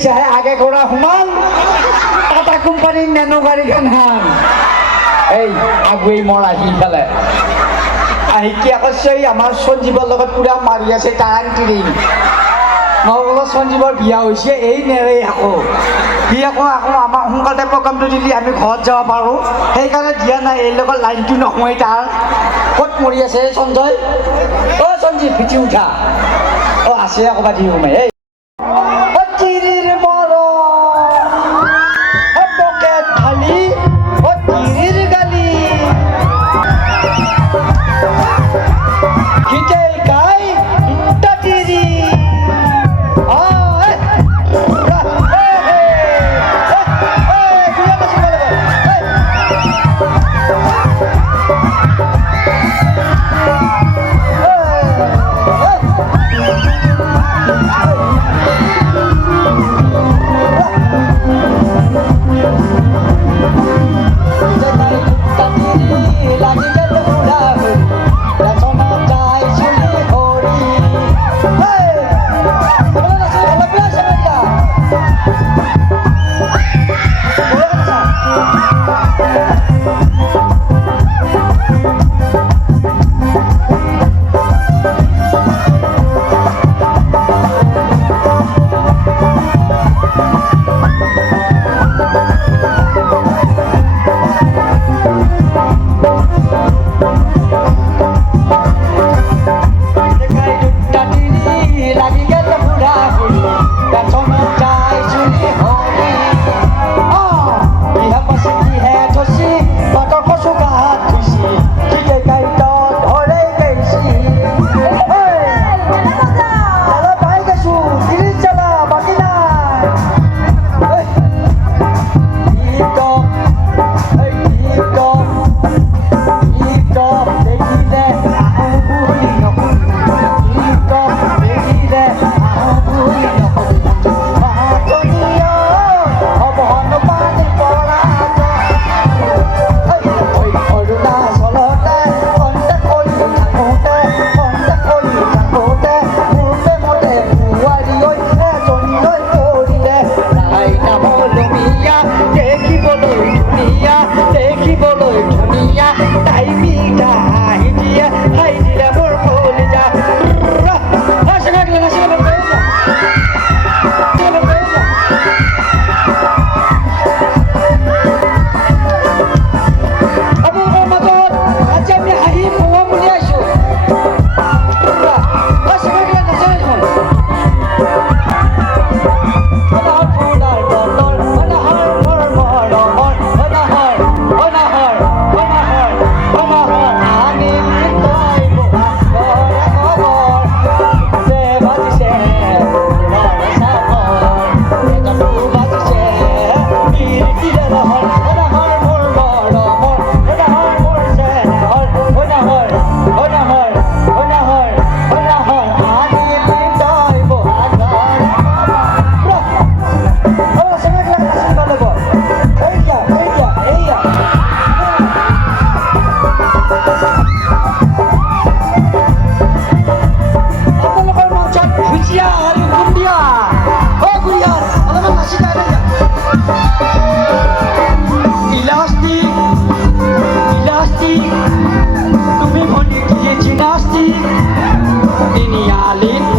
ৰিক্সায় আগে ঘোড়া হুমান টাটা কোম্পানিৰ ন্যানো গাড়ি খান হান এই আগুই মৰা আহি ফেলে আহি কি কৈছে আমাৰ সঞ্জীৱৰ লগত পুৰা মাৰি আছে টাৰাং টিৰিং মই বোলো সঞ্জীৱৰ বিয়া হৈছে এই নেৰেই আকৌ সি আকৌ আমাৰ সোনকালে প্ৰগ্ৰামটো দিলি আমি ঘৰত যাব পাৰোঁ সেইকাৰণে দিয়া নাই এই লগত লাইনটো নহয় তাৰ ক'ত মৰি আছে সঞ্জয় অ' সঞ্জীৱ পিঠি উঠা অ' আছে আকৌ দি সোমাই এই চিৰিৰ মৰ পকেট খালি অ' চিৰিৰ গালি খিচাই গাই ইটা চিৰি তুমি মনে গিয়েছি নাস্তি তিনি আলিন